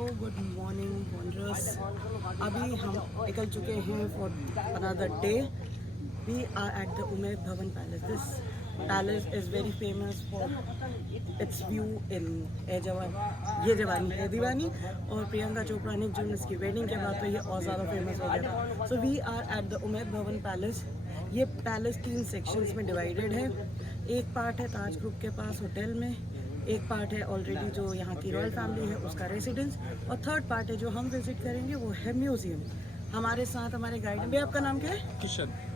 Good morning वंडरर्स। अभी हम निकल चुके हैं for another day. We are at the Umaid Bhawan palace. This palace is very famous for its view in a जवान, ये जवानी है दीवानी। और प्रियंका चोपड़ा ने जून इसकी वेडिंग के बाद तो ये और ज़्यादा फेमस हो गया था। So we are at the Umaid Bhawan palace. ये पैलेस 3 सेक्शंस में डिवाइडेड है। एक पार्ट है ताज ग्रुप के पास होटल में, एक पार्ट है ऑलरेडी जो यहाँ की रॉयल फैमिली है उसका रेसिडेंस, और थर्ड पार्ट है जो हम विजिट करेंगे वो है म्यूजियम। हमारे साथ हमारे गाइड भैया, आपका नाम क्या है?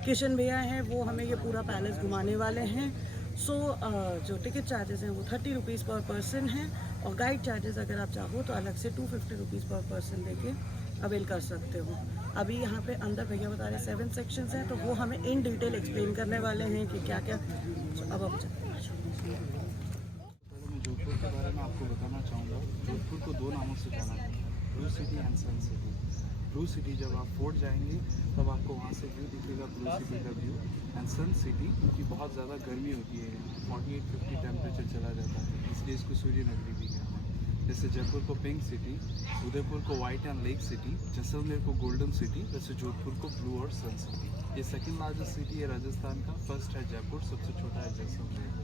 किशन भैया हैं, वो हमें ये पूरा पैलेस घुमाने वाले हैं। सो जो टिकट चार्जेस हैं वो 30 रुपीज़ पर पर्सन हैं, और गाइड चार्जेस अगर आप चाहो तो अलग से 250 रुपीज़ पर पर्सन देके अवेल कर सकते हो। अभी यहाँ पे अंदर भैया बता रहे 7 सेक्शंस हैं, तो वो हमें इन डिटेल एक्सप्लेन करने वाले हैं कि क्या क्या। अब जोधपुर के बारे में आपको बताना चाहूँगा। जोधपुर को 2 नामों से जाना जाता है, blue city and sun city. Blue city जब आप फोर्ट जाएंगे तब आपको वहाँ से व्यू दिखेगा, ब्लू सिटी का व्यू। एंड सन सिटी क्योंकि बहुत ज़्यादा गर्मी होती है, 48-50 टेम्परेचर चला जाता है, इसलिए इसको सूर्य नगरी भी कहते हैं। जैसे जयपुर को पिंक सिटी, उदयपुर को white and lake city, Jaisalmer को गोल्डन सिटी, वैसे जोधपुर को ब्लू और सन सिटी। ये सेकेंड लार्जेस्ट सिटी है राजस्थान का, फर्स्ट है जयपुर, सबसे छोटा है जैसलमेर।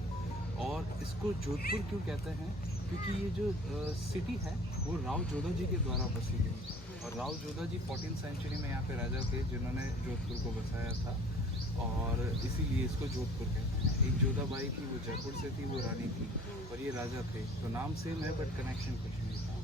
और इसको जोधपुर क्यों कहते हैं? क्योंकि ये जो सिटी है वो राव जोधा जी के द्वारा बसी गई, और राव जोधा जी 14th सेंचुरी में यहाँ पे राजा थे जिन्होंने जोधपुर को बसाया था, और इसीलिए इसको जोधपुर कहते हैं। एक जोधाबाई थी, वो जयपुर से थी, वो रानी थी, और ये राजा थे, तो नाम सेम है बट कनेक्शन कुछ नहीं था।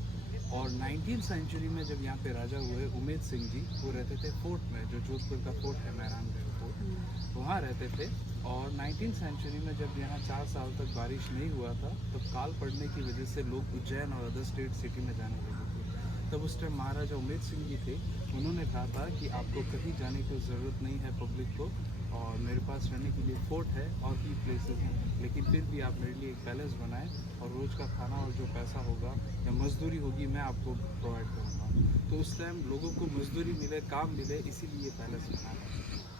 और 19th सेंचुरी में जब यहाँ पे राजा हुए उमेद सिंह जी, वो रहते थे फोर्ट में, जो जोधपुर का फोर्ट है मेहरानगढ़ फोर्ट, वहाँ रहते थे। और 19th सेंचुरी में जब यहाँ 4 साल तक बारिश नहीं हुआ था, तब काल पड़ने की वजह से लोग उज्जैन और अदर स्टेट सिटी में जाने लगे थे। तब उस टाइम महाराजा उमेद सिंह जी थे, उन्होंने कहा था कि आपको कहीं जाने की ज़रूरत नहीं है पब्लिक को, और मेरे पास रहने के लिए फोर्ट है और भी प्लेसेस हैं, लेकिन फिर भी आप मेरे लिए एक पैलेस बनाएं, और रोज़ का खाना और जो पैसा होगा या मजदूरी होगी मैं आपको प्रोवाइड करूँगा। तो उस टाइम लोगों को मजदूरी मिले, काम मिले, इसीलिए ये पैलेस बनाया।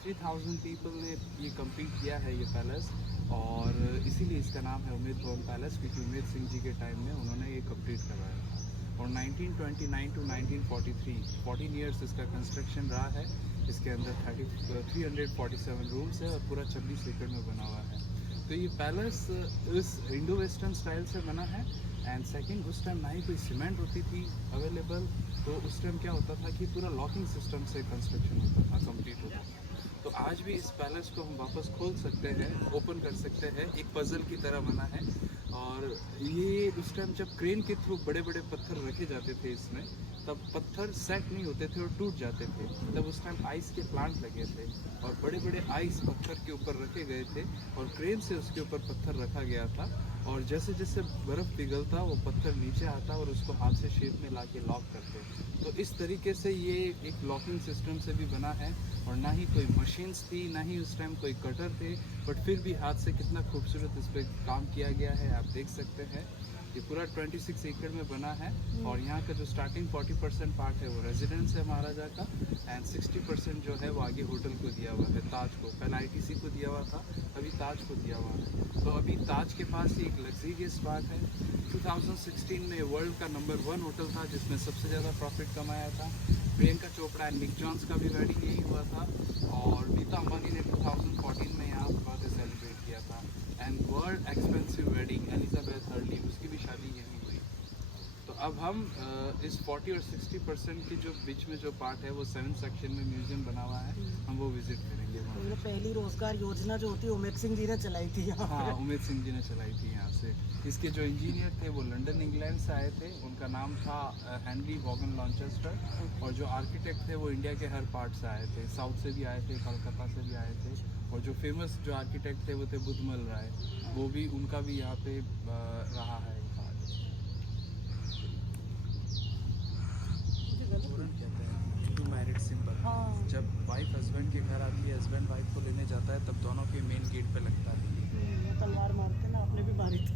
3000 पीपल ने ये कंप्लीट किया है ये पैलेस, और इसीलिए इसका नाम है उमेद भवन पैलेस, क्योंकि उमेद सिंह जी के टाइम में उन्होंने ये कंप्लीट करवाया था। और 1929 टू 1943 14 ईयर्स इसका कंस्ट्रक्शन रहा है। इसके अंदर 347 रूम्स है, और पूरा 26 एकड़ में बना हुआ है। तो ये पैलेस इस इंडो वेस्टर्न स्टाइल से बना है। एंड सेकंड, उस टाइम ना ही कोई सीमेंट होती थी अवेलेबल, तो उस टाइम क्या होता था कि पूरा लॉकिंग सिस्टम से कंस्ट्रक्शन होता था, कंप्लीट होता था। तो आज भी इस पैलेस को हम वापस खोल सकते हैं, ओपन कर सकते हैं, एक पजल की तरह बना है। और ये उस टाइम जब क्रेन के थ्रू बड़े बड़े पत्थर रखे जाते थे इसमें, तब पत्थर सेट नहीं होते थे और टूट जाते थे। तब उस टाइम आइस के प्लांट लगे थे, और बड़े बड़े आइस पत्थर के ऊपर रखे गए थे, और क्रेन से उसके ऊपर पत्थर रखा गया था। और जैसे जैसे बर्फ़ पिघलता वो पत्थर नीचे आता, और उसको हाथ से शेप में ला के लॉक करते। तो इस तरीके से ये एक लॉकिंग सिस्टम से भी बना है। और ना ही कोई मशीन्स थी, ना ही उस टाइम कोई कटर थे, बट फिर भी हाथ से कितना खूबसूरत इस पर काम किया गया है, आप देख सकते हैं। ये पूरा 26 एकड़ में बना है, और यहाँ का जो स्टार्टिंग 40% पार्ट है वो रेजिडेंस है महाराजा का, एंड 60% जो है वो आगे होटल को दिया हुआ है, ताज को। पहले आईटीसी को दिया हुआ था, अभी ताज को दिया हुआ है। तो अभी ताज के पास ही एक लग्जरियस पार्ट है। 2016 में वर्ल्ड का नंबर 1 होटल था जिसमें सबसे ज़्यादा प्रॉफिट कमाया था। Priyanka Chopra and Nick Jonas का भी वेडिंग यही हुआ था, और नीता अंबानी ने 2014 में यहाँ बर्थडे सेलिब्रेट किया था। And world expensive wedding Elizabeth Hurley, उसकी भी शादी यहीं हुई। तो अब हम इस 40 और 60% के जो बीच में जो पार्ट है वो 7 सेक्शन में म्यूजियम बना हुआ है, हम वो विजिट करेंगे। तो पहली रोजगार योजना जो होती है उमेद सिंह जी ने चलाई थी यहाँ। हाँ, उमेद सिंह जी ने चलाई थी यहाँ से। इसके जो इंजीनियर थे वो लंदन इंग्लैंड से आए थे, उनका नाम था हेनरी वॉगन लॉन्चेस्टर। और जो आर्किटेक्ट थे वो इंडिया के हर पार्ट से आए थे, साउथ से भी आए थे, कोलकाता से भी आए थे। और जो फेमस जो आर्किटेक्ट थे वो थे बुद्धमल राय, वो भी उनका भी यहाँ पे रहा है एक पार्ट। कहते हैं हिंदू मैरिड सिंबल। हाँ। जब वाइफ हस्बैंड के घर आती है, हस्बैंड वाइफ को लेने जाता है, तब दोनों के मेन गेट पे लगता है। तलवार मारते ना, आपने भी मारी थी।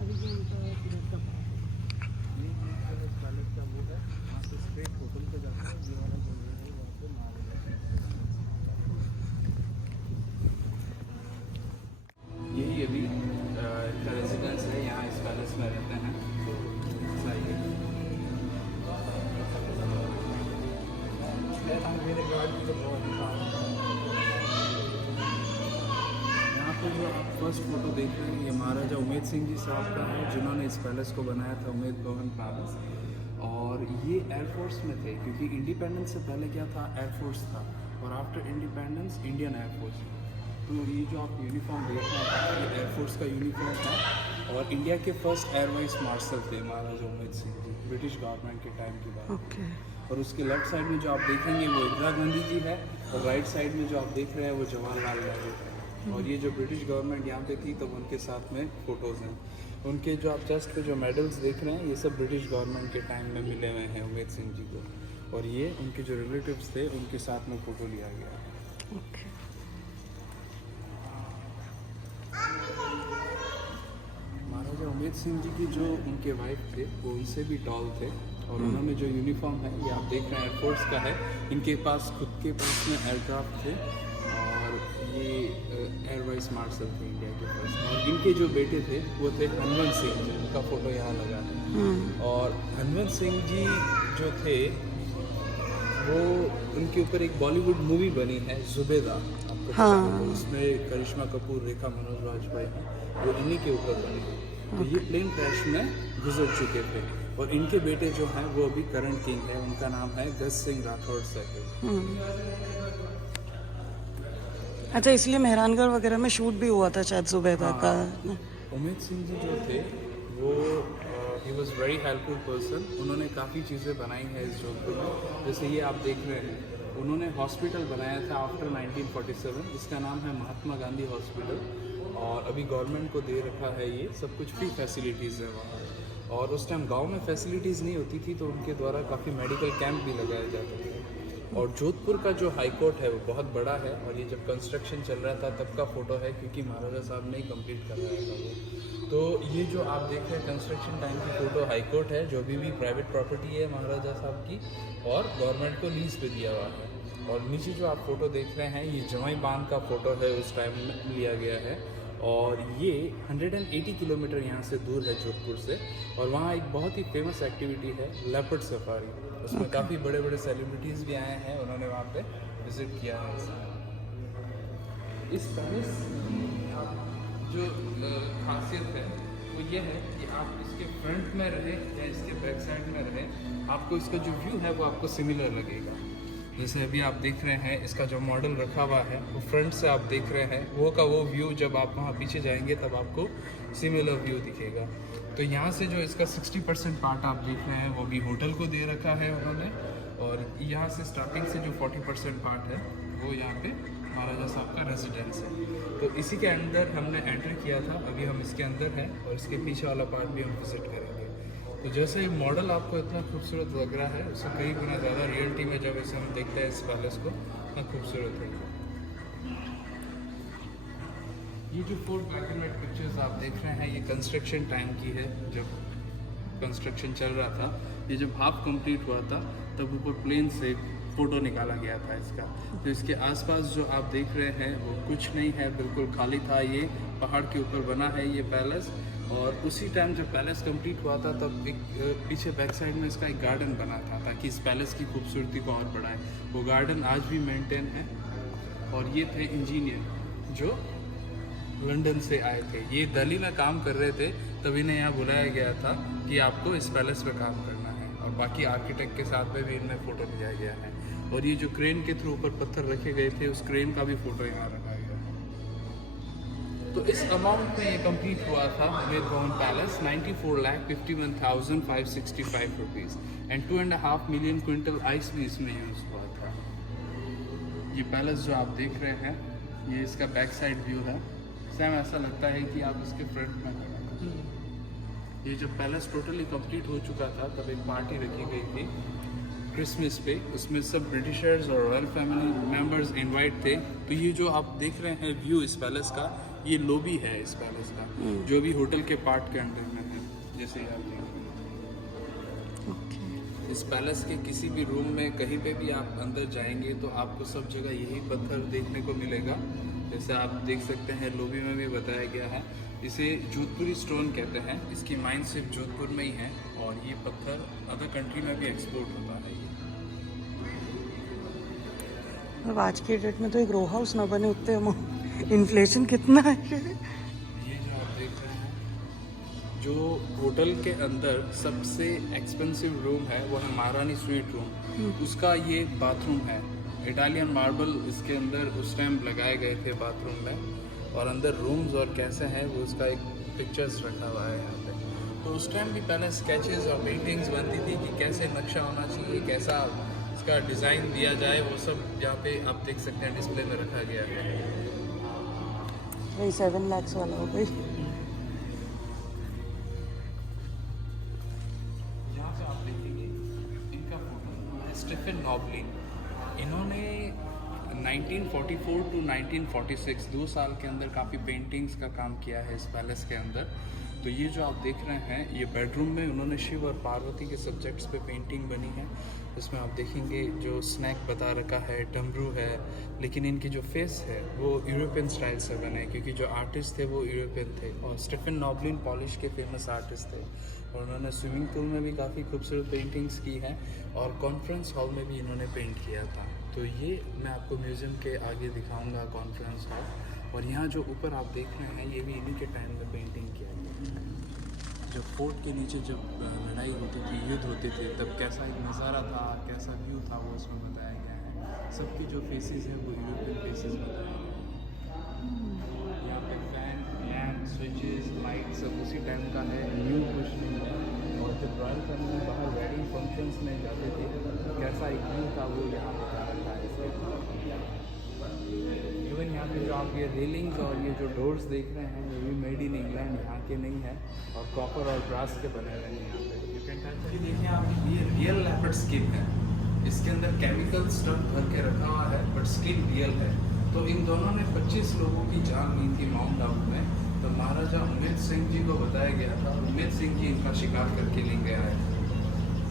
अभी ये उनका इधर का ये पैलेस का वो है, वहाँ से स्ट्रेट होटल पे जाते हैं, ये वाला जो है वहाँ पे महाराजा। यही अभी इनका रेजिडेंस है, यहाँ इस पैलेस में रहते हैं। जो आप फर्स्ट फोटो देख रहे हैं ये महाराजा उमेद सिंह जी साहब का है, जिन्होंने इस पैलेस को बनाया था, उमेद भवन पैलेस। और ये एयरफोर्स में थे, क्योंकि इंडिपेंडेंस से पहले क्या था, एयरफोर्स था, और आफ्टर इंडिपेंडेंस इंडियन एयरफोर्स। तो ये जो आप यूनिफॉर्म देख रहे हैं ये एयरफोर्स का यूनिफॉर्म था, और इंडिया के फर्स्ट एयर वाइस मार्शल थे महाराजा उमेद सिंह जी, ब्रिटिश गवर्नमेंट के टाइम की बात। ओके। और उसके लेफ्ट साइड में जो आप देखेंगे वो इंदिरा गांधी जी है, और राइट साइड में जो आप देख रहे हैं वो जवाहरलाल नेहरू है। और ये जो ब्रिटिश गवर्नमेंट यहाँ पे थी तब उनके साथ में फ़ोटोज़ हैं। उनके जो आप चेस्ट पे जो मेडल्स देख रहे हैं ये सब ब्रिटिश गवर्नमेंट के टाइम में मिले हुए हैं उमेद सिंह जी को, और ये उनके जो रिलेटिव्स थे उनके साथ में फ़ोटो लिया गया है। ओके। महाराजा उमेद सिंह जी की जो उनके वाइफ थे वो उनसे भी टॉल थे, और उन्होंने जो यूनिफॉर्म है ये आप देख रहे हैं एयरफोर्स का है। इनके पास खुद के पास में एयरक्राफ्ट थे, और ये एयर वाइस मार्शल थे इंडिया के फर्स्ट। और इनके जो बेटे थे वो थे हनवंत सिंह जी, उनका फ़ोटो यहाँ लगा है। और हनवंत सिंह जी जो थे वो उनके ऊपर एक बॉलीवुड मूवी बनी है जुबेदा, आपको पता है, उसमें करिश्मा कपूर, रेखा मनोज वाजपेयी हैं, वो इन्हीं के ऊपर बनी है। तो ये प्लेन क्रैश में गुजर चुके थे, और इनके बेटे जो हैं वो अभी करंट किंग है, उनका नाम है गज सिंह राठौड़ साहब। अच्छा, इसलिए मेहरानगढ़ वगैरह में शूट भी हुआ था शायद जुबैदा का। उमेद सिंह जी जो थे वो he was very helpful person. उन्होंने काफ़ी चीज़ें बनाई हैं इस जोधपुर में, जैसे ये आप देख रहे हैं, उन्होंने हॉस्पिटल बनाया था आफ्टर 1947, जिसका नाम है महात्मा गांधी हॉस्पिटल, और अभी गवर्नमेंट को दे रखा है। ये सब कुछ फ्री फैसिलिटीज़ है वहाँ, और उस टाइम गांव में फैसिलिटीज़ नहीं होती थी, तो उनके द्वारा काफ़ी मेडिकल कैंप भी लगाए जाते थे। और जोधपुर का जो हाई कोर्ट है वो बहुत बड़ा है, और ये जब कंस्ट्रक्शन चल रहा था तब का फ़ोटो है, क्योंकि महाराजा साहब ने ही कंप्लीट करवाया था वो। तो ये जो आप देख रहे हैं कंस्ट्रक्शन टाइम की फ़ोटो हाई कोर्ट है, जो अभी भी प्राइवेट प्रॉपर्टी है महाराजा साहब की, और गवर्नमेंट को लीज पे दिया हुआ है। और नीचे जो आप फ़ोटो देख रहे हैं ये जमाई बांध का फ़ोटो है, उस टाइम में लिया गया है। और ये 180 किलोमीटर यहाँ से दूर है जोधपुर से, और वहाँ एक बहुत ही फेमस एक्टिविटी है लेपर्ड सफारी। उसमें काफ़ी बड़े बड़े सेलिब्रिटीज़ भी आए हैं, उन्होंने वहाँ पे विज़िट किया है। इस पैलेस की जो खासियत है वो ये है कि आप इसके फ्रंट में रहें या इसके बैक साइड में रहें, आपको इसका जो व्यू है वो आपको सिमिलर लगेगा। जैसे अभी आप देख रहे हैं इसका जो मॉडल रखा हुआ है वो फ्रंट से आप देख रहे हैं, वो का वो व्यू जब आप वहाँ पीछे जाएंगे तब आपको सिमिलर व्यू दिखेगा। तो यहाँ से जो इसका 60% पार्ट आप देख रहे हैं वो भी होटल को दे रखा है उन्होंने, और यहाँ से स्टार्टिंग से जो 40% पार्ट है वो यहाँ पे महाराजा साहब का रेजिडेंस है। तो इसी के अंदर हमने एंटर किया था, अभी हम इसके अंदर हैं, और इसके पीछे वाला पार्ट भी हम विजिट करेंगे। तो जैसे मॉडल आपको इतना खूबसूरत लग रहा है, उससे कई गुना ज़्यादा रियलिटी में जब इसे हम देखते हैं इस पैलेस को, इतना खूबसूरत है। ये जो 4 ब्लैक एंड वाइट पिक्चर्स आप देख रहे हैं ये कंस्ट्रक्शन टाइम की है, जब कंस्ट्रक्शन चल रहा था। ये जब हाफ कंप्लीट हुआ था तब ऊपर प्लेन से फ़ोटो निकाला गया था इसका। तो इसके आसपास जो आप देख रहे हैं वो कुछ नहीं है, बिल्कुल खाली था। ये पहाड़ के ऊपर बना है ये पैलेस, और उसी टाइम जब पैलेस कंप्लीट हुआ था तब एक पीछे बैक साइड में इसका एक गार्डन बना था, ताकि इस पैलेस की खूबसूरती को और बढ़ाए। वो गार्डन आज भी मेंटेन है। और ये थे इंजीनियर जो लंदन से आए थे, ये दिल्ली में काम कर रहे थे, तब इन्हें यहाँ बुलाया गया था कि आपको इस पैलेस पे काम करना है, और बाकी आर्किटेक्ट के साथ में भी इनमें फ़ोटो लिया गया है। और ये जो क्रेन के थ्रू ऊपर पत्थर रखे गए थे उस क्रेन का भी फ़ोटो यहाँ रखा गया है। तो इस अमाउंट में ये कंप्लीट हुआ था Umed Bhawan palace, 94,51,565 rupees, and 2.5 million quintal ice भी इसमें यूज़ हुआ था। ये पैलेस जो आप देख रहे हैं ये इसका बैक साइड व्यू है। सेम ऐसा लगता है कि आप इसके फ्रंट में हैं। ये जब पैलेस टोटली कंप्लीट हो चुका था तब एक पार्टी रखी गई थी क्रिसमस पे, उसमें सब ब्रिटिशर्स और रॉयल फैमिली मेंबर्स इनवाइट थे। तो ये जो आप देख रहे हैं व्यू इस पैलेस का, ये लॉबी है इस पैलेस का, जो भी होटल के पार्ट के अंदर में है, जैसे आप देख रहे हैं। इस पैलेस के किसी भी रूम में कहीं पे भी आप अंदर जाएंगे तो आपको सब जगह यही पत्थर देखने को मिलेगा। जैसे आप देख सकते हैं लॉबी में भी बताया गया है, इसे जोधपुरी स्टोन कहते हैं। इसकी माइन सिर्फ जोधपुर में ही है, और ये पत्थर अदर कंट्री में भी एक्सपोर्ट होता है। अब आज की डेट में तो एक रो हाउस ना बने उतने इन्फ्लेशन कितना है? ये जो आप देख रहे हैं, जो होटल के अंदर सबसे एक्सपेंसिव रूम है वो है महारानी स्वीट रूम। उसका ये बाथरूम है, इटालियन मार्बल इसके अंदर उस टाइम लगाए गए थे बाथरूम में, और अंदर रूम्स और कैसे हैं वो उसका एक पिक्चर्स रखा हुआ है यहाँ पे। तो उस टाइम भी पहले स्केचेस और पेंटिंग्स बनती थी कि कैसे नक्शा होना चाहिए, कैसा इसका डिज़ाइन दिया जाए, वो सब यहाँ पे आप देख सकते हैं डिस्प्ले में रखा गया है। वही 7 लाख वाला हो गई। यहाँ पे आप देखेंगे इनका फोटो स्टीफन नॉबलिन, इन्होंने 1944 टू 1946 2 साल के अंदर काफ़ी पेंटिंग्स का काम किया है इस पैलेस के अंदर। तो ये जो आप देख रहे हैं ये बेडरूम में उन्होंने शिव और पार्वती के सब्जेक्ट्स पे पेंटिंग बनी है। इसमें आप देखेंगे जो स्नैक बता रखा है, डमरू है, लेकिन इनकी जो फेस है वो यूरोपियन स्टाइल से बने हैं क्योंकि जो आर्टिस्ट थे वो यूरोपियन थे। और स्टीफन नॉबलिन पॉलिश के फेमस आर्टिस्ट थे और उन्होंने स्विमिंग पूल में भी काफ़ी खूबसूरत पेंटिंग्स की हैं और कॉन्फ्रेंस हॉल में भी इन्होंने पेंट किया था। तो ये मैं आपको म्यूज़ियम के आगे दिखाऊंगा कॉन्फ्रेंस हॉल। और यहाँ जो ऊपर आप देख रहे हैं ये भी इन्हीं के टाइम में पेंटिंग किया गया है। जब फोर्ट के नीचे जब लड़ाई होती थी, युद्ध होते थे, तब कैसा एक नज़ारा था, कैसा व्यू था वो उसमें बताया गया है। सबकी जो फेसेस हैं वो यूरोपियन फेसेस बताए गए हैं। यहाँ पे फैन, लैम्प, स्विचेस, लाइट सब उसी टाइम का है, न्यू कुछ नहीं है। और जब रॉयल फैमिली बाहर वेडिंग फंक्शंस में जाते थे कैसा एक व्यू था वो यहाँ बता रखा है इसलिए। इवन यहाँ पे जो आप ये रेलिंग्स और ये जो डोर्स देख रहे हैं ये भी मेड इन इंग्लैंड, यहाँ के नहीं है और कॉपर और ब्रास के बने हुए हैं यहाँ पे। You can touch. देखिए आप, ये रियल लेपर्ड स्किन है, इसके अंदर केमिकल स्टफ भर के रखा हुआ है बट स्किन रियल है। तो इन दोनों ने 25 लोगों की जान ली थी माउंट आबू में। तो महाराजा उमेद सिंह जी को बताया गया था, उमेद सिंह जी इनका शिकार करके ले गया है।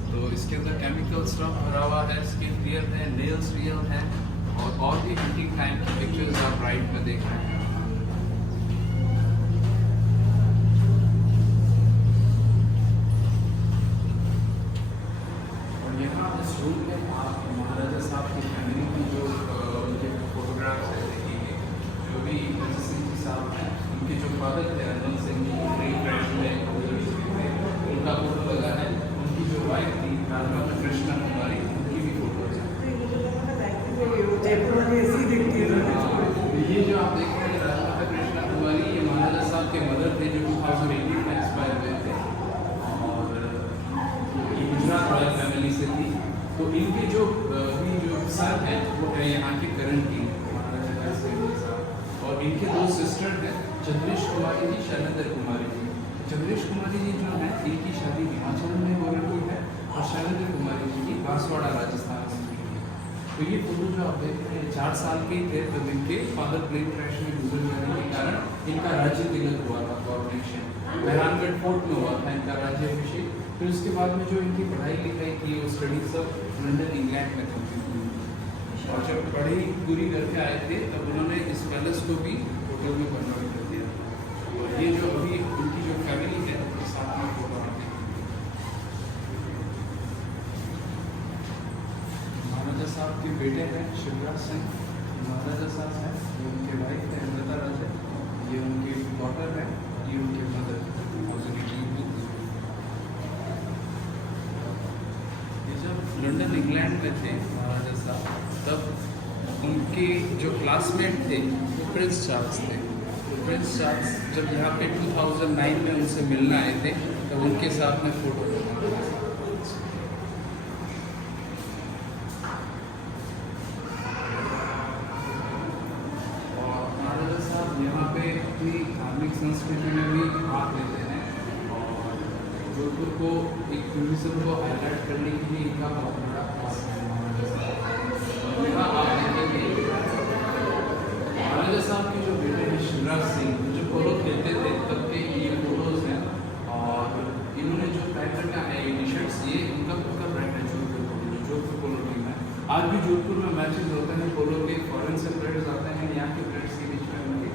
तो इसके अंदर केमिकल स्टफ भरा हुआ है, स्किन रियल है, नेल्स रियल है और भी एंटीक टाइम की पिक्चर्स आप राइट में देख रहे हैं। और यहाँ इस रूम में आप महाराजा साहब की फैमिली की जो उनके फोटोग्राफ्स है देखेंगे। जो भी सिंह जी साहब हैं उनके जो फादर थे अनंत सिंह जी, उनका फोटो लगा है। उनकी जो वाइफ थी राजमाता कृष्णा कुमारी, उनकी भी फोटोज है। ये जो आप देख रहे हैं राजमाता कृष्णा कुमारी, ये महाराजा साहब के मदर थे जो 2018 में एक्सपायर हुए थे और ये गुजरात रॉयल फैमिली से थी। तो इनके जो अभी जो सर हैं वो है यहाँ के करंट किंग महाराजा साहब, और इनके 2 सिस्टर हैं चंद्रेश कुमारी जी, शैलेंद्र कुमारी जी। चंद्रेश कुमारी जी जो हैं इनकी शादी हिमाचल में हो रही है और शैलेंद्र कुमारी जी की बांसवाड़ा राजस्थान में हुई है। तो ये फोटो जो आप देख रहे हैं 4 साल के थे तब इनके फादर प्लेन क्रैश में गुजर जाने के कारण इनका राज्य तिलक हुआ था, कॉर्पोरेशन मेहरानगढ़ फोर्ट में हुआ था इनका राज्याभिषेक। फिर उसके बाद में जो इनकी पढ़ाई लिखाई थी वो स्टडी सब लंदन इंग्लैंड में कंप्लीट हुई और जब पढ़ाई पूरी करके आए थे तब उन्होंने इस पैलेस को भी होटल में कन्वर्ट कर दिया। और ये जो अभी उनकी जो फैमिली है उसके साथ में फोटो आती है। महाराजा साहब के बेटे हैं शिवराज सिंह, महाराजा साहब हैं, ये उनके वाइफ है अमृता राजा, ये उनकी डॉटर है, ये उनके मदर। ये जब लंदन इंग्लैंड में थे महाराजा साहब तब उनके जो क्लासमेट थे वो प्रिंस चार्ल्स थे। तो प्रिंस चार्ल्स जब यहाँ पे 2009 में उनसे मिलने आए थे तब उनके साथ में फोटो अपनी धार्मिक संस्कृति में भी भाग लेते हैं और जोधपुर को एक टूरिज्म को हाईलाइट करने के लिए इनका बहुत बड़ा प्रयास है। यहाँ आप देखेंगे महाराजा साहब के जो बेटे हैं शिवराज सिंह जो पोलो खेलते थे तब के ये फोटोज हैं और इन्होंने जो पैटर्न का है ये टी शर्ट्स ये उनका खुद का ब्रांड है जोधपुर पोलो टीम है। आज भी जोधपुर में मैचेज होते हैं पोलो के, फॉरेन से प्लेयर्स आते हैं, यहाँ के प्लेयर्स के बीच में उनके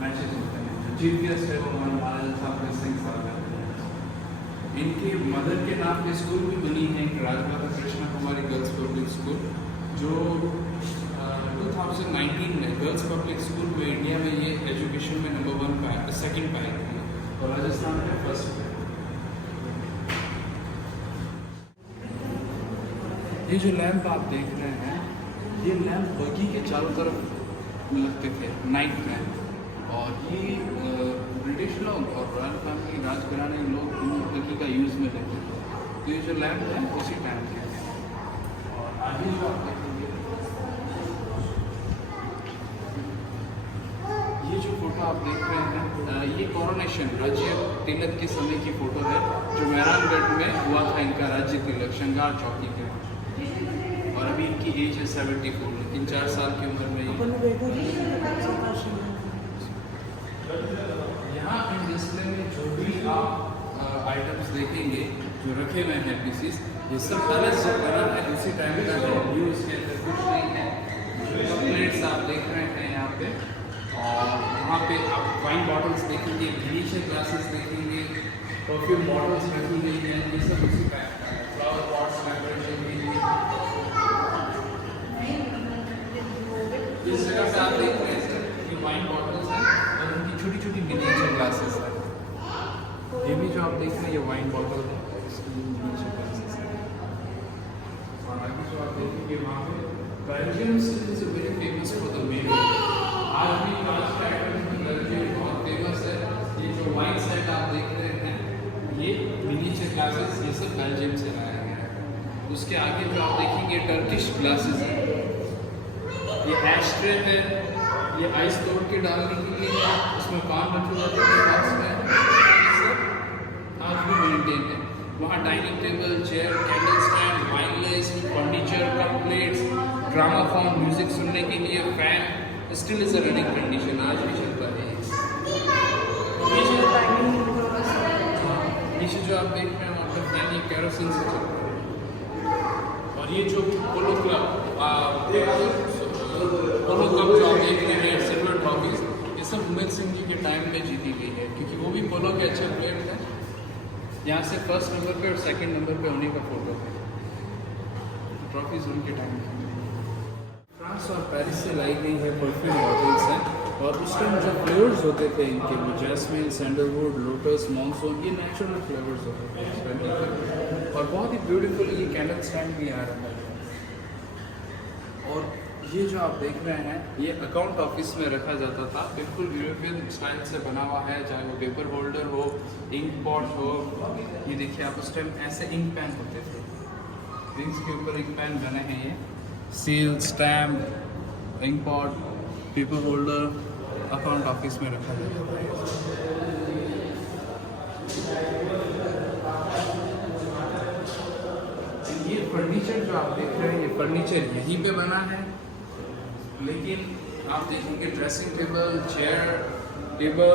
मैचेज होते हैं। जो चीफ गेस्ट है वो महाराजा साहब के सिंह साहब हैं। इनके मदर के नाम पे स्कूल भी बनी है एक राजमाता Krishna Kumari girls public school जो 2019 में गर्ल्स पब्लिक स्कूल में इंडिया में ये एजुकेशन में नंबर 1 पाया, सेकंड पाया था और राजस्थान में फर्स्ट पाया। ये जो लैंप आप देख रहे हैं, ये लैंप बगी के चारों तरफ लगते थे, नाइट लैंप। और ये ब्रिटिश लोग और रॉयल फैमिली राज घराने लोग इन बगी का यूज़ में लेते थे। तो ये जो लैंप है उसी टाइम के थे। और आगे जो आप देखेंगे, ये जो फोटो आप देख रहे हैं, ये कोरोनेशन राज्य तिलक के समय की फोटो है जो मेहरानगढ़ में हुआ था इनका राज्य तिलक श्रृंगार चौकी के। और अभी इनकी एज है 74, लेकिन 4 साल की उम्र में यहाँ इन डिस्प्ले में जो भी आप आइटम्स देखेंगे जो रखे हुए हैं पीसीस, ये सब पैलेस जब बना है उसी टाइम का है। न्यूज़ के अंदर कुछ नहीं है। प्लेट्स आप देख रहे हैं यहाँ पे, और वहाँ पे आप वाइन बॉटल्स देखेंगे, विनीशियर ग्लासेस देखेंगे, परफ्यूम बॉटल्स रखी गई हैं, ये सब उसी टाइम का है। फ्लावर पॉट्स डेकोरेशन की इस जगह से आप देख रहे हैं सर, ये वाइन बॉटल्स हैं और उनकी छोटी छोटी मिनिएचर ग्लासेस हैं। ये भी जो आप देख रहे हैं ये वाइन बॉटल है, इसकी मिनिएचर ग्लासेस है। और आगे जो आप देखेंगे वहाँ पे Belgium is very famous for the made. आज भी कांच का आइटम बेल्जियम बहुत फेमस है। ये जो वाइन सेट आप देख रहे हैं, ये मिनिएचर ग्लासेस, ये सब बेल्जियम से लाया गया है। उसके आगे जो आप देखेंगे टर्किश ग्लासेस है। ये एश ट्रे है, ये आइस तोड़ के डालने के लिए है, उसमें पान रखे जाते हैं ग्लास में, ये सब आज भी मेंटेन है। वहाँ dining table, chair, candle stand, wine list, furniture, cup plates, gramophone, music सुनने के लिए fan still is a running condition, आज भी चलता है। नीचे जो आप देख रहे हैं वहाँ पर फैन ये कैरोसिन से चलता है। और ये जो पोलो क्लब पोलो कप जो आप देख रहे हैं सिल्वर ट्रॉफीज, ये सब उमेद सिंह जी के टाइम पे जीती गई है, क्योंकि वो भी पोलो के अच्छे प्लेयर हैं। यहाँ से फर्स्ट नंबर पे और सेकंड नंबर पे होने का फोटो है। ट्रॉफीज उनके टाइम की फ्रांस और पेरिस से लाई गई है परफ्यूम बॉटल्स हैं। और उस टाइम जो फ्लेवर्स होते थे इनके, वो जैस्मिन, सैंडलवुड, लोटस, मॉनसून, ये नेचुरल फ्लेवर्स होते थे। और बहुत ही ब्यूटीफुल ये कैंडल स्टैंड भी आ रहा है। और ये जो आप देख रहे हैं, ये अकाउंट ऑफिस में रखा जाता था, बिल्कुल यूरोपियन स्टाइल से बना हुआ है, चाहे वो पेपर होल्डर हो, इंक पॉट हो। ये देखिए आप, उस टाइम ऐसे इंक पेन होते थे, रिंग्स के ऊपर इंक पेन बने हैं। ये seal, stamp, ink pot, paper holder account office में रखा जाता है। ये फर्नीचर जो आप देख रहे हैं, ये फर्नीचर यहीं पे बना है, लेकिन आप देखेंगे ड्रेसिंग टेबल, चेयर टेबल,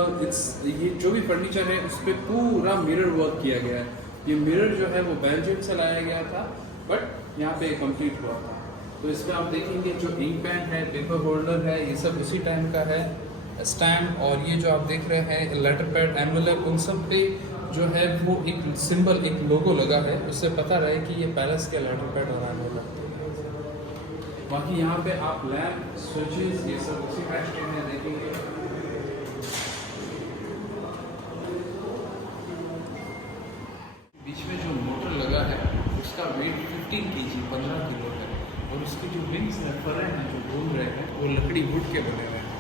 ये जो भी फर्नीचर है उस पर पूरा मिरर वर्क किया गया है। ये मिरर जो है वो बेल्जियम से लाया गया था, बट यहाँ पे कंप्लीट हुआ था। तो इसमें आप देखेंगे जो इंक पेन है, पेपर होल्डर है, ये सब उसी टाइम का है। स्टैम्प और ये जो आप देख रहे हैं लेटर पैड, एनवेलप, उन सब पे जो है वो एक सिंबल, एक लोगो लगा है, उससे पता रहे कि ये पैलेस के लेटर पैड और एनवेलप। बाकी यहाँ पे आप लैम्प, स्विचेस, ये सब उसी फैशन में देखेंगे। बीच में जो मोटर लगा है उसका वेट 15 kg, 15 किलो है। और उसकी जो विंग्स हैं, फरे हैं जो घूम रहे हैं, वो लकड़ी वुड के बने हुए हैं।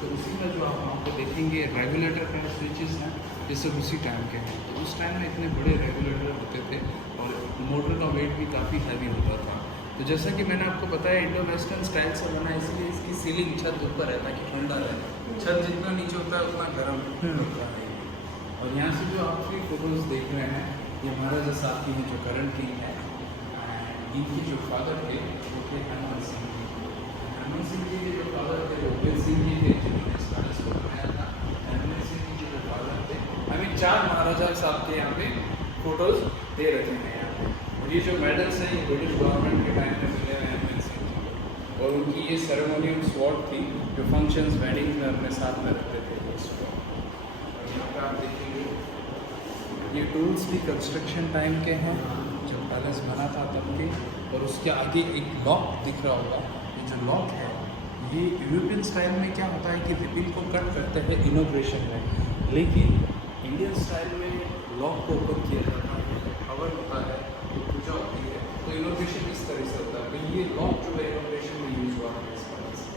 तो उसी में जो आप वहाँ पे देखेंगे रेगुलेटर का स्विचेस हैं, ये सब उसी टाइम के हैं। तो उस टाइम में इतने बड़े रेगुलेटर होते थे और मोटर का वेट भी काफ़ी हैवी होता था। तो जैसा कि मैंने आपको बताया, इंडो वेस्टर्न स्टाइल से बना, इसलिए इसकी सीलिंग छत ऊपर है ताकि ठंडा रहे। छत जितना नीचे होता है उतना गर्म होता है। और यहाँ से जो आप 3 फोटोज़ देख रहे हैं, ये महाराजा साहब की हैं जो करंट किंग है। इनकी जो फादर थे वो थे हनुमान सिंह जी। हनुमान सिंह जी के जो फादर थे वो उपेंद्र सिंह जी थे, जिन्होंने इस पैलेस को बनाया था। हनुमान सिंह जी के जो फादर थे, हमें 4 महाराजा साहब के यहाँ पे फोटोज़ दे रखे हैं यहाँ पे। और ये जो मेडल्स हैं ये ब्रिटिश गवर्नमेंट के टाइम में मिले हैं हनुमान सिंह जी को। और उनकी ये सेरेमोनियल स्वॉर्ड थी जो फंक्शंस, वेडिंग में अपने साथ में रखते थे। और यहाँ पर आप देखेंगे ये टूल्स भी कंस्ट्रक्शन टाइम के हैं, जब पैलेस बना था तब के। और उसके आगे एक लॉक दिख रहा होगा, ये जो लॉक है ये यूरोपियन स्टाइल में क्या होता है कि रिबिन को कट करते हैं इनोग्रेशन में, लेकिन इंडियन स्टाइल में लॉक को ओपन किया जाता है, कवर होता है, तो पूजा होती है, तो इनोग्रेशन इस तरह से होता है। तो ये लॉक जो है इनोग्रेशन में यूज हुआ है इस तरह से।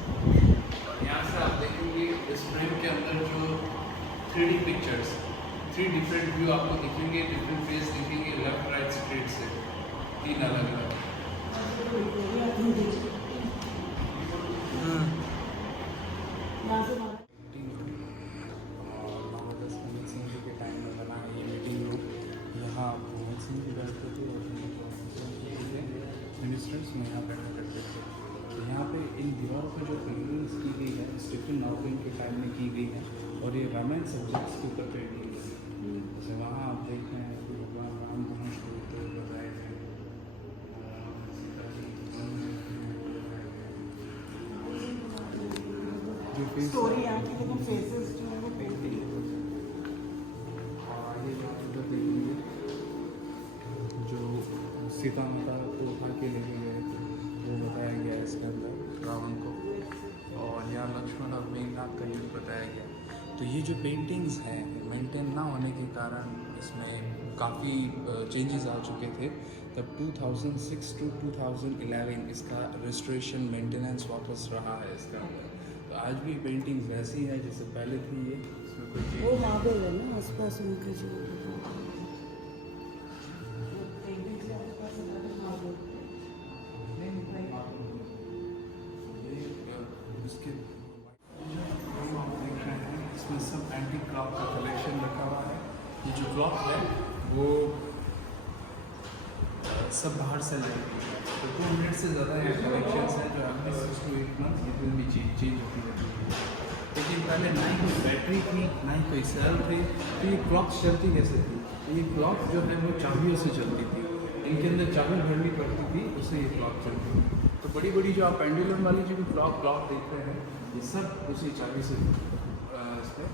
और यहाँ से आप देखेंगे इस फ्रेम के अंदर जो 3D पिक्चर्स, 3 डिफरेंट व्यू आपको दिखेंगे, डिफरेंट फेस दिखेंगे, लेफ्ट राइट स्ट्रेट से 3 अलग अलग। यहाँ से हमारा और महाराजा सुनील सिंह जी के टाइम में बना है ये मीटिंग रूम। यहाँ भगत सिंह जी बैठते थे और मिनिस्टर्स में यहाँ बैठा करते थे। तो यहाँ पे इन दीवारों पर जो पेंटिंग्स की गई है स्टीफन हॉकिंग के टाइम में की गई है, और ये रामायण सब्जेक्ट्स के ऊपर पेंटिंग है। जैसे वहाँ आप देखते हैं कि भगवान राम धनुष को तो बताए गए, जो फेस स्टोरी यहाँ की, लेकिन फेसेस जो है वो पेंटिंग है। आगे जो आप उधर देखेंगे जो सीता माता को उठा के लेके गए थे वो बताया गया है इसके अंदर रावण को, और यहाँ लक्ष्मण और मेघनाथ का युद्ध बताया गया। तो ये जो पेंटिंग्स हैं मेंटेन ना होने के कारण इसमें काफ़ी चेंजेस आ चुके थे। तब 2006 to 2011 इसका रेस्टोरेशन मेंटेनेंस वापस रहा है इसका अंदर। तो आज भी पेंटिंग्स वैसी है जैसे पहले थी, ये इसमें कोई वो चेंज मार्बल है ना आसपास उनके जो पेंटिंग से आसपास मार्बल। उसके आप देख रहे हैं इसमें सब एंटीक क्लॉक का कलेक्शन रखा हुआ है। ये जो क्लॉक है वो सब बाहर से लाए गए हैं। तो 200 से ज़्यादा यहाँ कलेक्शंस हैं जो अगले 6 to 8 मंथ ये भी चेंज होती रहती है। लेकिन पहले ना ही कोई बैटरी थी ना ही कोई सेल थे, तो ये क्लॉक्स चलती कैसे थी? तो ये क्लॉक जो है वो चाबियों से चलती थी, इनके अंदर चाबी भरनी पड़ती थी, उससे ये क्लॉक चलती थी। तो बड़ी बड़ी जो आप पेंडुलम वाली जो भी क्लॉक देख रहे हैं ये सब उसी चाबी से इस पर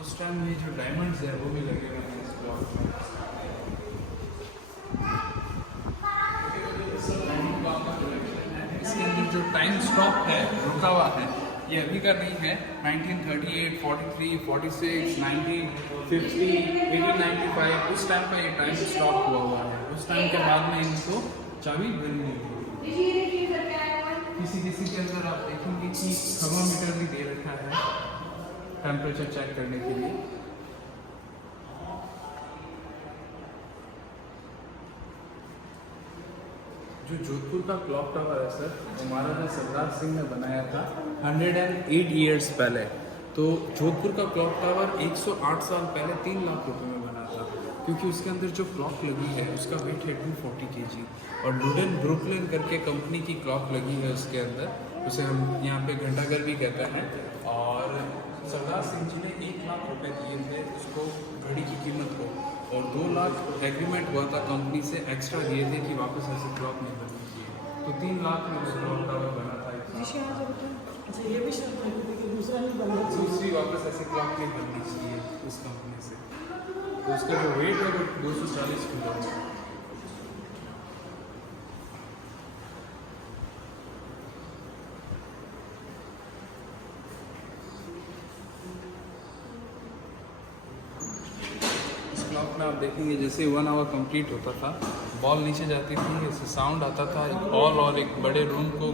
उस टाइम में जो डायमंड्स है वो भी लगे हुए हैं इस क्लॉक में। इसके अंदर जो टाइम स्टॉप है रुका हुआ है, ये अभी का नहीं है। 1938, 43, 46, 1950, 1895 उस टाइम का ये टाइम स्टॉप हुआ है। उस टाइम के बाद में इनको चाबी भरनी होगी। किसी के अंदर आप देखेंगे कि थर्मामीटर भी दे रखा है टेम्परेचर चेक करने के लिए। जो जोधपुर का क्लॉक टावर है सर, वो महाराजा सरदार सिंह ने बनाया था 108 ईयर्स पहले। तो जोधपुर का क्लॉक टावर 108 साल पहले 3 लाख रुपए में बना था, क्योंकि उसके अंदर जो क्लॉक लगी है उसका वेट है 240 kg, और लुडन ब्रुकलिन करके कंपनी की क्लॉक लगी है उसके अंदर, उसे हम यहाँ पे घंटाघर भी कहते हैं। और सरदार सिंह जी ने 1 लाख रुपए दिए थे उसको, घड़ी की कीमत को, और 2 लाख एग्रीमेंट हुआ था कंपनी से एक्स्ट्रा दिए थे कि वापस ऐसे क्लॉक नहीं बननी चाहिए। तो 3 लाख में क्लॉक टावर बना था। अच्छा, ये भी शर्त है कि दूसरा नहीं बनना चाहिए। दूसरी वापस ऐसे क्लॉक नहीं बननी चाहिए उस कंपनी से। तो उसका जो वेट है वो 240 किलो है। क्लॉक में आप देखेंगे जैसे 1 आवर कंप्लीट होता था, बॉल नीचे जाती थी, ऐसे साउंड आता था, एक हॉल और एक बड़े रूम को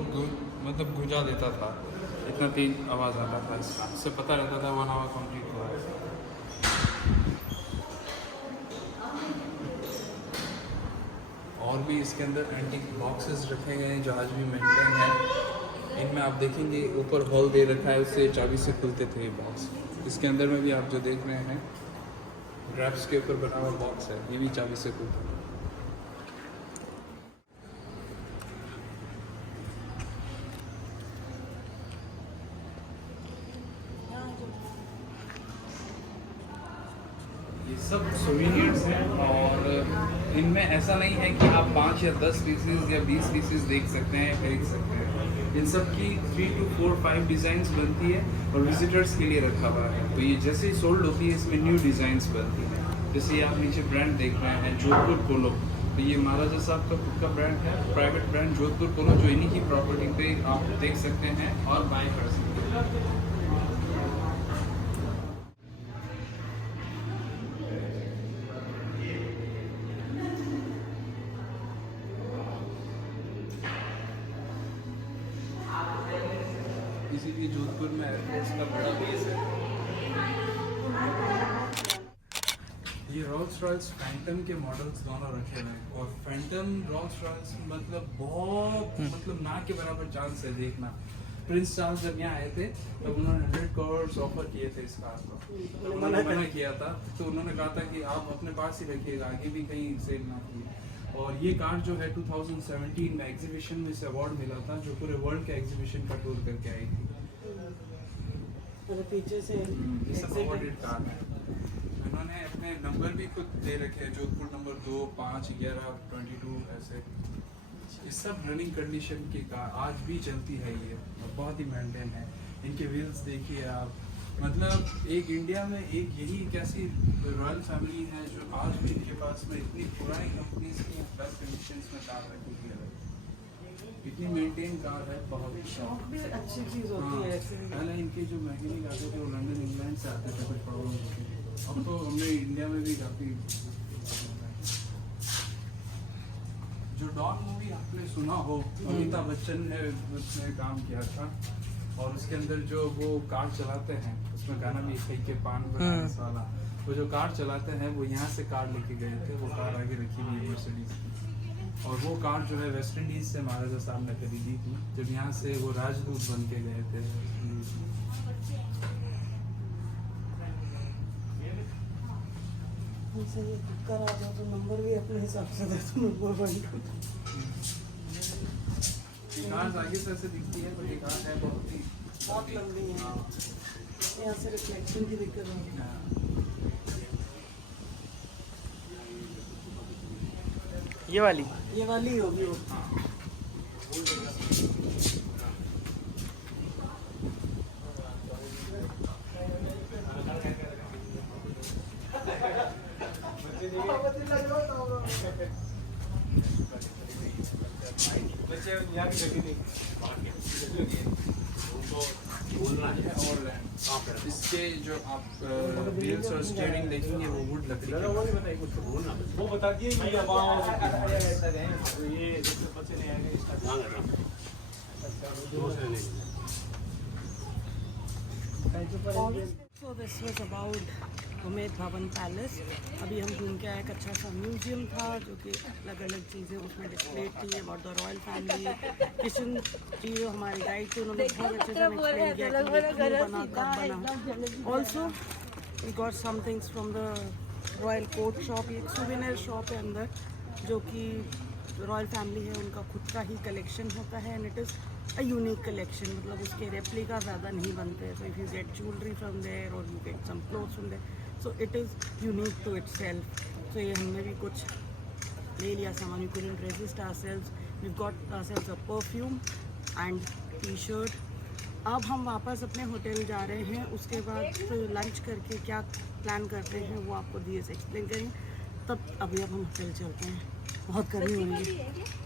मतलब गुंजा देता था, इतना तेज आवाज़ आता था इसका, इससे पता रहता था 1 आवर कंप्लीट हुआ है। और भी इसके अंदर एंटीक बॉक्सेस रखे गए हैं जो आज भी मेंटेन है। इनमें आप देखेंगे ऊपर हॉल दे रखा है, उससे चाबी से खुलते थे ये बॉक्स। इसके अंदर में भी आप जो देख रहे हैं ड्रैप्स के ऊपर बना हुआ बॉक्स है, ये भी चाबी से खुलता है। ये सब सोवेनियर्स हैं, और इनमें ऐसा नहीं है कि आप 5 या 10 पीसेज या 20 पीसेज देख सकते हैं, खरीद सकते हैं। इन सब की 3 to 4, 5 डिज़ाइंस बनती है और विजिटर्स के लिए रखा हुआ है। तो ये जैसे ही सोल्ड होती है इसमें न्यू डिज़ाइंस बनती हैं। जैसे आप नीचे ब्रांड देख रहे हैं जोधपुर पोलो, तो ये महाराजा साहब का खुद का ब्रांड है, प्राइवेट ब्रांड जोधपुर पोलो, जो इन्हीं की प्रॉपर्टी पे आप देख सकते हैं और बाय कर सकते हैं। इसीलिए जोधपुर में एयरफोर्स का बड़ा बेस है। ये रोल्स रॉयल्स फैंटम के मॉडल्स दोनों रखे हुए हैं, और फैंटम रोल्स रॉयल्स मतलब बहुत मतलब ना के बराबर चांस है देखना। प्रिंस चार्ल्स जब यहाँ आए थे तब उन्होंने 100 करोड़ ऑफर किए थे इस कार को, तो उन्होंने मना किया था। तो उन्होंने कहा था कि आप अपने पास ही रखिएगा, आगे भी कहीं सेल ना कीजिए। और ये कार जो है 2017 में एग्जीबिशन में से अवार्ड मिला था, जो पूरे वर्ल्ड के एग्जीबिशन का टूर करके आई थी। पीछे से ये सब अवॉर्डेड कार है। इन्होंने अपने नंबर भी खुद दे रखे हैं, जोधपुर नंबर 2, 5, 11, 22 ऐसे। ये सब रनिंग कंडीशन की कार आज भी चलती है ये, और बहुत ही मेंटेन है। इनके व्हील्स देखिए आप, मतलब एक इंडिया में एक यही एक ऐसी रॉयल फैमिली है जो आज भी इनके पास में इतनी पुरानी कंपनीज की बेस्ट कंडीशंस में कार रखी हुई है। इतनी मेंटेन कार है, बहुत शौक भी अच्छी चीज होती है ऐसे। पहले इनके जो मैकेनिक आते थे वो लंदन इंग्लैंड से आते थे, कुछ प्रॉब्लम होती थी। अब तो हमने इंडिया में भी काफ़ी, जो डॉन मूवी आपने सुना हो, अमिताभ बच्चन ने उसमें काम किया था, और उसके अंदर जो वो कार चलाते हैं, उसमें गाना भी कहीं के पान वाला, वो जो कार चलाते हैं वो यहाँ से कार लेके गए थे, वो कार आगे रखी हुई है मर्सिडीज की। और वो कार जो है वेस्ट इंडीज से महाराजा साहब ने खरीदी थी, जब यहाँ से वो राजदूत बन के गए थे वेस्ट इंडीज में। करा दो तो नंबर भी अपने हिसाब से दे दो। कार आगे से ऐसे दिखती है, पर ये कार है बहुत लंबी है। यहाँ से रिफ्लेक्शन की दिक्कत है। ये वाली होगी वो। और इसके जो आप व्हील्स और स्टीयरिंग देखेंगे वो वुड लकड़ी के। वो बता दिए So this was about Umed Bhawan palace. अभी हम घूम के आए, एक अच्छा सा म्यूजियम था जो कि अलग अलग चीज़ें उसमें डिस्प्ले थी about the royal family. Kitchen की जो हमारी गाइड थी उन्होंने बहुत अच्छे से एक्सप्लेन किया कि क्यों बना, कब बना। Also we got some things from the royal court shop. एक सुवेनियर शॉप है अंदर, जो कि रॉयल फैमिली है उनका खुद का ही कलेक्शन होता है, and it is a unique collection. मतलब उसके रेप्लिका ज़्यादा नहीं बनते। So if you get jewellery from there और you get some clothes from there, so it is unique to itself. सो ये हमने भी कुछ ले लिया सामान। We couldn't resist ourselves. We got ourselves a perfume and T-shirt. अब हम वापस अपने होटल जा रहे हैं। उसके बाद लंच करके क्या प्लान करते हैं वो आपको दिए से एक्सप्लेन करेंगे। तब अभी अब हम होटल चलते हैं, बहुत गर्मी हो रही है।